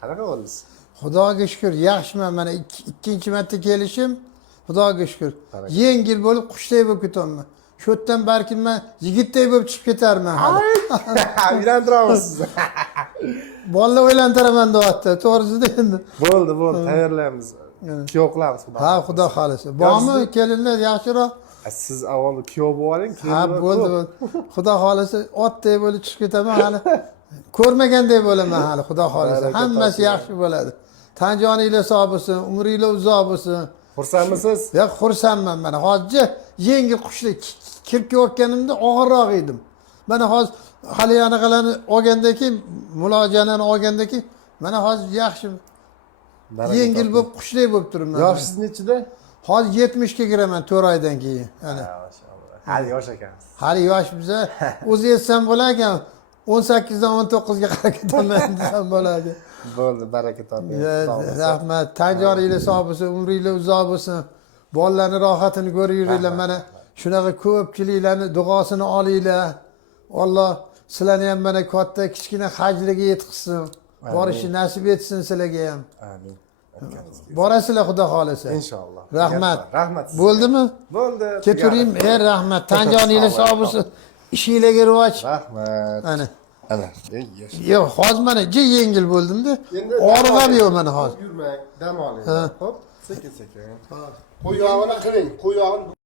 Qanaqa bo'ldingiz? Xudoga shukr, yaxshiman. Mana ikkinchi marta kelishim, Xudoga shukr. Yengil bo'lib, qushday bo'lib ketyapman. Shu yerdan balkim men yigitday bo'lib chiqib ketarman hali. Uylantiramiz sizni. Bolalar o'ylantiraman deyapti. To'g'risida endi. Bo'ldi, tayyorlaymiz. Kuyov qilamiz xudo. Ha, Xudo xolisa. Bormi kelinlar yaxshiroq? Siz avval kuyov bo'lib oling, Ha, bo'ldi. Xudo xolisa otday bo'lib chiqib ketaman hali. Ko'rmaganday bo'laman hali, Xudo xolisa. Hammasi yaxshi bo'ladi. Tan joningiz sog' bo'lsin, umringiz uzoq bo'lsin. Xursandmisiz? Yo'q, xursandman mana. Hozir yengil qushday kirib kelayotganimda og'irroq edim. Mana hozir hali anaqalarni olgandaki, mulojanani olgandaki, mana hozir yaxshi yengil bo'lib qushday bo'lib turibman. Yoshingiz nechida? Hozir 70 ga kiraman 4 oydan keyin. Ana. Maşallah. Hali yosh ekansiz. Hali yosh biza. O'zi etsam bo'lar ekan. 18 dan 19 ga qarab ketaman desam bo'ladi. Bo'ldi, baraka toping. Rahmat. Tan joningiz sog' bo'lsin, umringiz uzoq bo'lsin. Bolalarning rohatini ko'ringlar. Mana shunaqa ko'pchiliklarni duosini olinglar. Alloh sizlarni ham mana katta kichkina hajliga yetkazsin. Borishni nasib etsin sizlarga ham. Amin. Borasizlar Xudo xolisa. Inshaalloh. Rahmat. Rahmat. Bo'ldimi? Bo'ldi. Ketavering. Rahmat. Tan joningiz sog' bo'lsin. Ishingizga rivoj. Rahmat. Ana. Ana. Yo'q, hozir mana yengil bo'ldimda. Og'rig'am yo'q mana hozir. Yurmang, dam oling. Xo'p, sekin-sekin. Qo'yog'ini qiling, qo'yog'ini